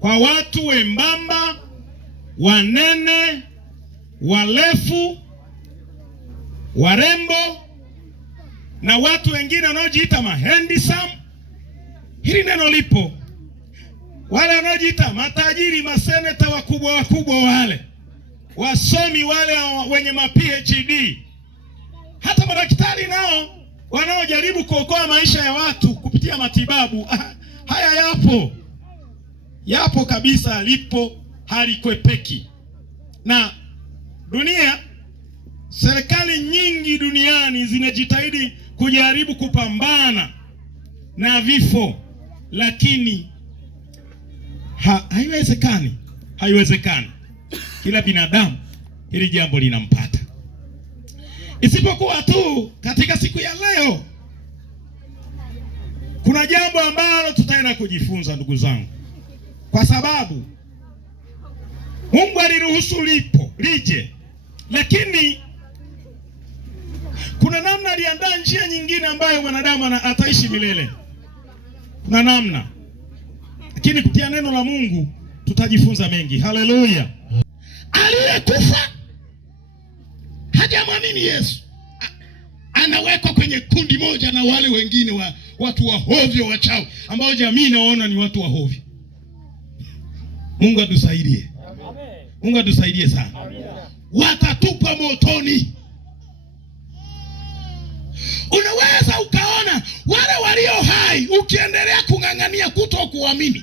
kwa watu wembamba, wanene, warefu, warembo na watu wengine wanaojiita handsome. Hili neno lipo. Wale wanaojiita matajiri, maseneta wakubwa wale, wasomi wale wenye ma-PhD, hata madaktari nao wanaojaribu kuokoa maisha ya watu kupitia matibabu. Haya yapo kabisa, lipo, halikwepeki. Na serikali nyingi duniani zinajitahidi kujaribu kupambana na vifo, lakini haiwezekani. Kila binadamu hili jambo linampata, isipokuwa tu katika siku ya leo kuna jambo ambalo tutaenda kujifunza, ndugu zangu, kwa sababu Mungu aliruhusu lije, lakini kuna namna aliandaa njia nyingine ambayo mwanadamu ataishi milele. Kuna namna, lakini kupitia neno la Mungu tutajifunza mengi. Haleluya! Aliyekufa hajamwamini Yesu anawekwa kwenye kundi moja na wale wengine watu wahovyo, wachawi, ambao jamii inaona ni watu wahovyo. Mungu atusaidie. Mungu atusaidie sana. Watatupa motoni. Unaweza ukaona wale walio hai ukiendelea kung'ang'ania kutokuamini.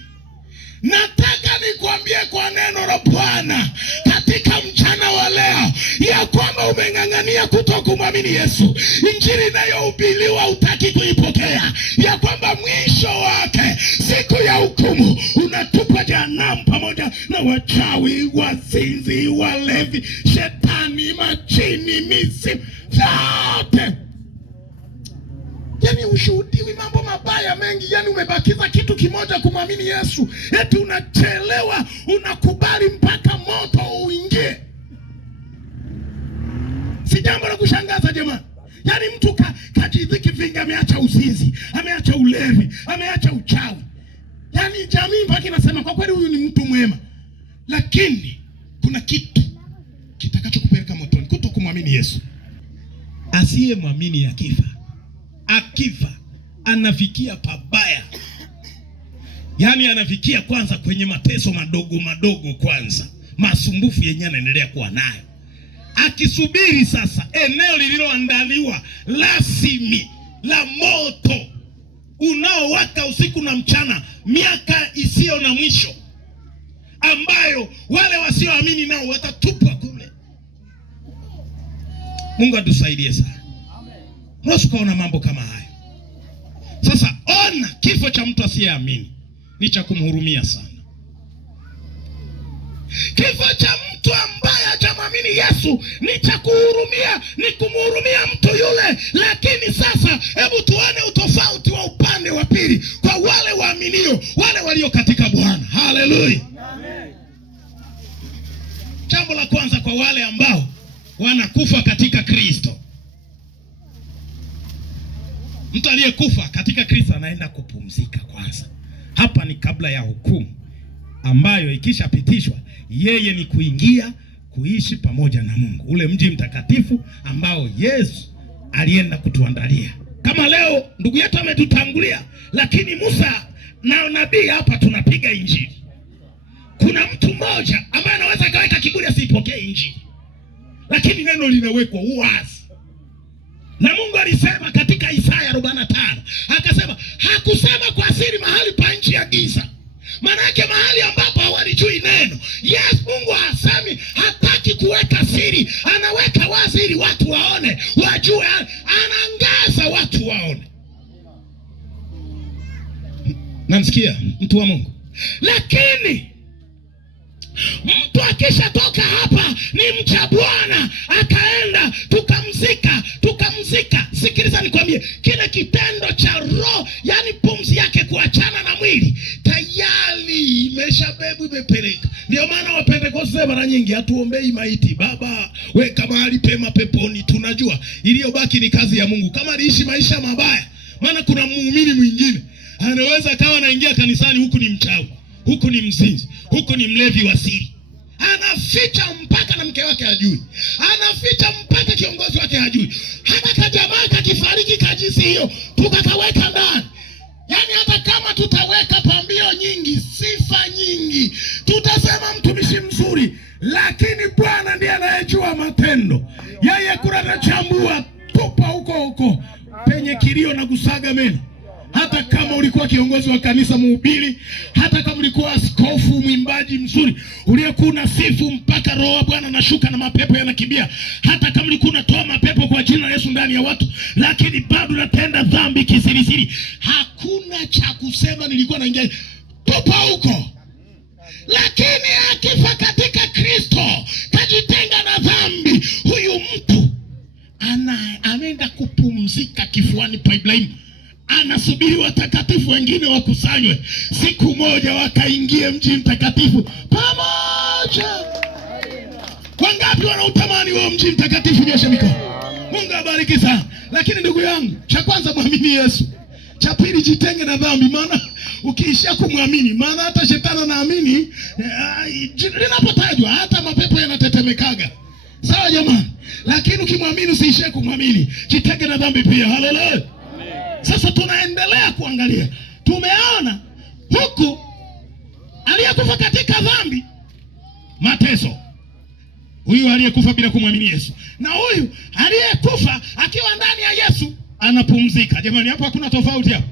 Nataka nikwambie kwa neno la Bwana katika mchana wa leo ya kwamba umeng'ang'ania kutokumwamini Yesu, injili inayohubiriwa hutaki kuipokea, ya kwamba mwisho wake siku ya hukumu unatupa jehanamu pamoja na wachawi, wazinzi, walevi, shetani, majini, mizimu, zote. Yani ushuhudiwi mambo mabaya mengi, yani umebakiza kitu kimoja, kumwamini Yesu. Eti unachelewa, unakubali mpaka moto uingie. Si jambo la kushangaza jamani. Yani mtu kajidhiki vingi, ameacha uzinzi, ameacha ulevi, ameacha uchawi. Yani jamii mpaka inasema kwa kweli huyu ni mtu mwema. Lakini kuna kitu kitakachokupeleka motoni, kutokumwamini Yesu. Asiyemwamini akifa anafikia pabaya. Yani anafikia kwanza kwenye mateso madogo kwanza, masumbufu yenyewe anaendelea kuwa nayo, akisubiri sasa eneo lililoandaliwa rasmi la moto unaowaka usiku na mchana, miaka isiyo na mwisho, ambayo wale wasioamini nao watatupwa kule. Mungu atusaidie sana. Unaweza kuona mambo kama haya. Sasa ona, kifo cha mtu asiyeamini ni cha kumhurumia sana. Kifo cha mtu ambaye hajamwamini Yesu ni cha kuhurumia, ni kumhurumia mtu yule. Lakini sasa hebu tuone utofauti wa upande wa pili kwa wale waaminio, wale walio katika Bwana. Haleluya. Jambo la kwanza kwa wale ambao wanakufa katika Kristo. Mtu aliyekufa katika Kristo anaenda kupumzika kwanza. Hapa ni kabla ya hukumu ambayo ikishapitishwa, yeye ni kuingia kuishi pamoja na Mungu, ule mji mtakatifu ambao Yesu alienda kutuandalia. Kama leo ndugu yetu ametutangulia, lakini Musa na nabii hapa tunapiga injili. Kuna mtu mmoja ambaye anaweza kaweka kiburi asipokee injili, lakini neno linawekwa uwazi. Na Mungu alisema katika Isaya 45, akasema hakusema kwa siri mahali pa nchi ya giza. Maana yake mahali ambapo hawalijui neno. Yes, Mungu hasemi, hataki kuweka siri, anaweka wazi ili watu waone, wajue, anaangaza watu waone. Namsikia mtu wa Mungu. Lakini mtu akishatoka hapa ni mcha Bwana, akaenda tukamzika. Sikiliza nikwambie, kile kitendo cha roho, yani pumzi yake kuachana na mwili, tayari imeshabebu, imepeleka. Ndio maana Wapentekoste mara nyingi hatuombei maiti. Baba, weka mahali pema peponi. Tunajua iliyobaki ni kazi ya Mungu. Kama aliishi maisha mabaya, maana kuna muumini mwingine anaweza kawa anaingia kanisani huku ni mchawi, huku ni mzinzi, huku ni mlevi wa siri. Anaficha mpaka na mke wake hajui, anaficha mpaka kiongozi wake hajui. Hata kajamaa kakifariki kajisi hiyo tukakaweka ndani. Yani hata kama tutaweka pambio nyingi, sifa nyingi, tutasema mtumishi mzuri, lakini Bwana ndiye anayejua matendo. Yeye kura na chambua, tupa huko huko penye kilio na kusaga meno. Hata kama ulikuwa kiongozi wa kanisa, mhubiri, hata kama ulikuwa askofu, mwimbaji mzuri uliyekuwa unasifu mpaka roho wa Bwana anashuka na mapepo yanakimbia, hata kama ulikuwa unatoa mapepo kwa jina la Yesu ndani ya watu, lakini bado unatenda dhambi kisirisiri, hakuna cha kusema nilikuwa naingia, tupa huko. Lakini akifa katika Kristo, kajitenga na dhambi, huyu mtu ameenda kupumzika kifuani pa Ibrahimu. Anasubiri watakatifu wengine wakusanywe, siku moja wakaingie mji mtakatifu pamoja. Wangapi wanautamani wao mji mtakatifu? Nyosha mikono. Mungu abariki sana. Lakini ndugu yangu, cha kwanza muamini Yesu. Cha pili jitenge na dhambi, maana ukiishia kumwamini, maana hata shetani anaamini linapotajwa, hata mapepo yanatetemekaga. Sawa jamani? Lakini ukimwamini usiishie kumwamini. Jitenge na dhambi pia. Haleluya. Sasa tunaendelea kuangalia, tumeona huku aliyekufa katika dhambi, mateso, huyu aliyekufa bila kumwamini Yesu, na huyu aliyekufa akiwa ndani ya Yesu anapumzika. Jamani, hapo hakuna tofauti hapo.